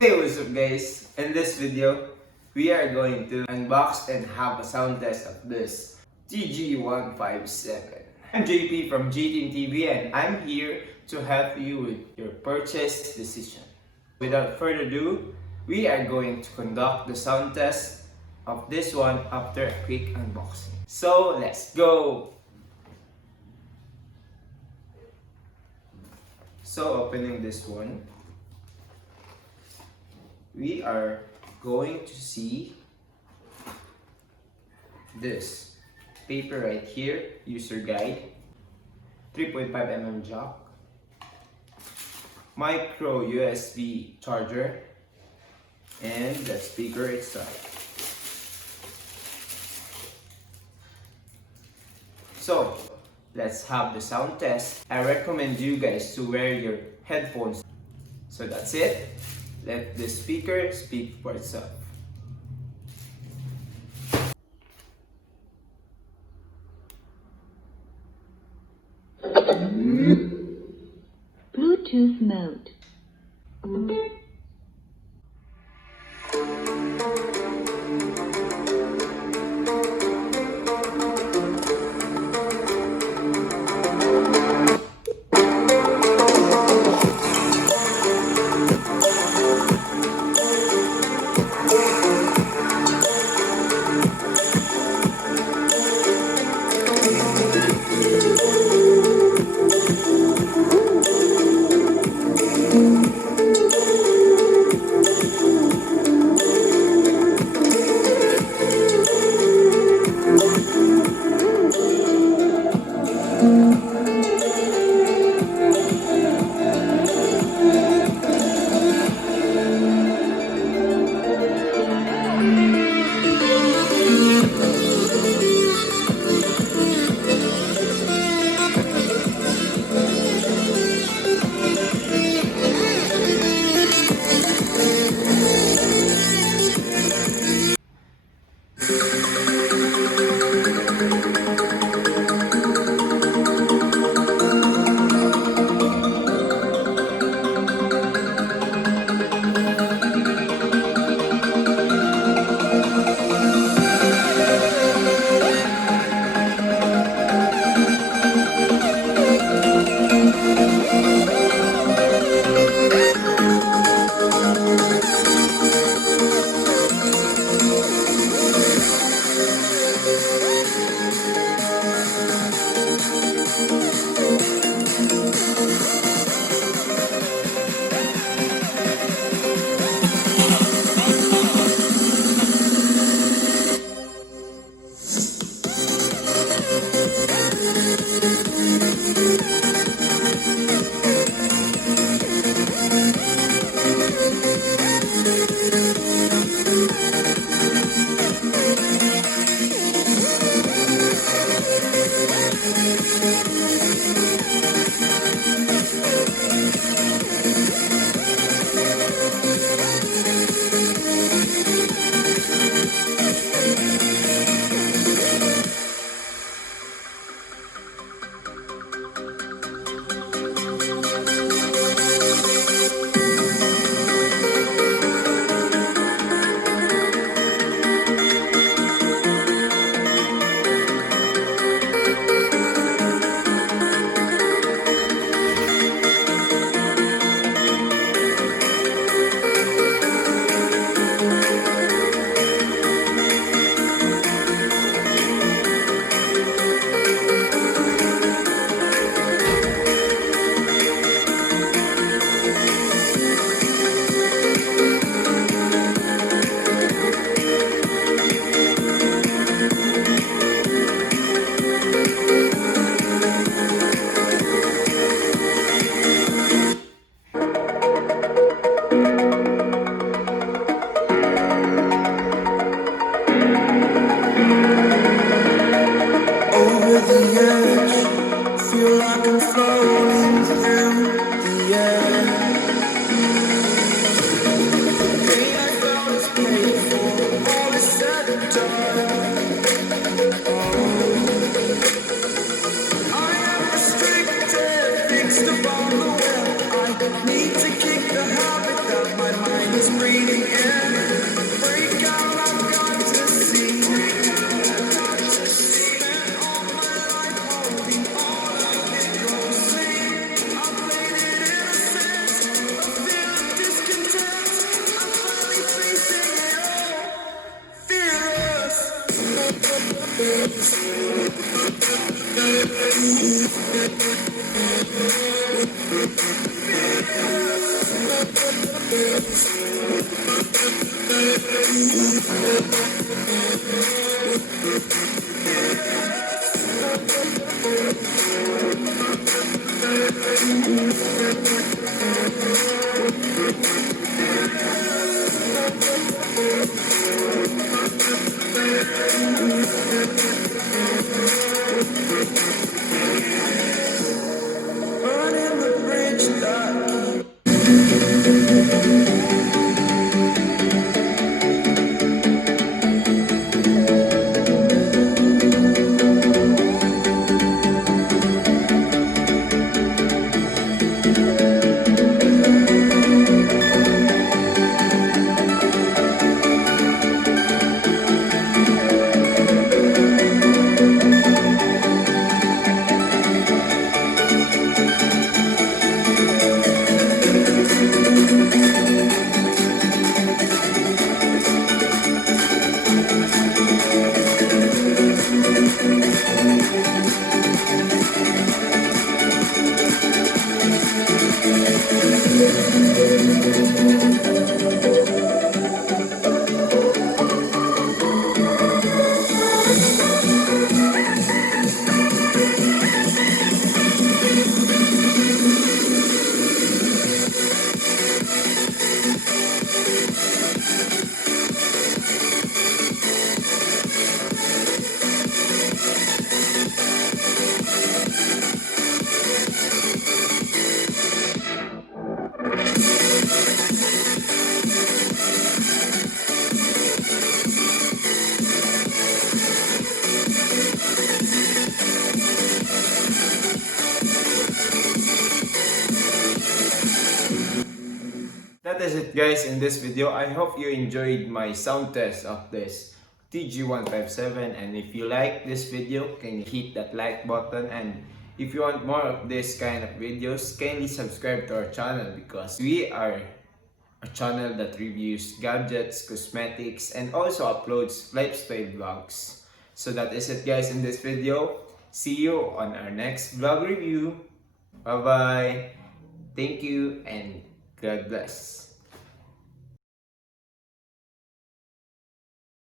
Hey, what's up guys? In this video, we are going to unbox and have a sound test of this TG-157. I'm JP from GTeam TV and I'm here to help you with your purchase decision. Without further ado, we are going to conduct the sound test of this one after a quick unboxing. So let's go! So opening this one, we are going to see this paper right here, user guide, 3.5mm jack, micro USB charger, and the speaker itself. So let's have the sound test. I recommend you guys to wear your headphones. So that's it. Let the speaker speak for itself. Bluetooth mode. Just breathing in, break out, I've got to see. Spent all my life holding all of it closely. I played it innocent, a feel of discontent. I'm finally facing it all, fearless. Burning the bridge that that is it, guys, in this video. I hope you enjoyed my sound test of this TG-157, and if you like this video, can you hit that like button, and if you want more of this kind of videos, kindly subscribe to our channel, because we are a channel that reviews gadgets, cosmetics, and also uploads lifestyle vlogs. So that is it, guys, in this video. See you on our next vlog review. Bye bye. Thank you and God bless.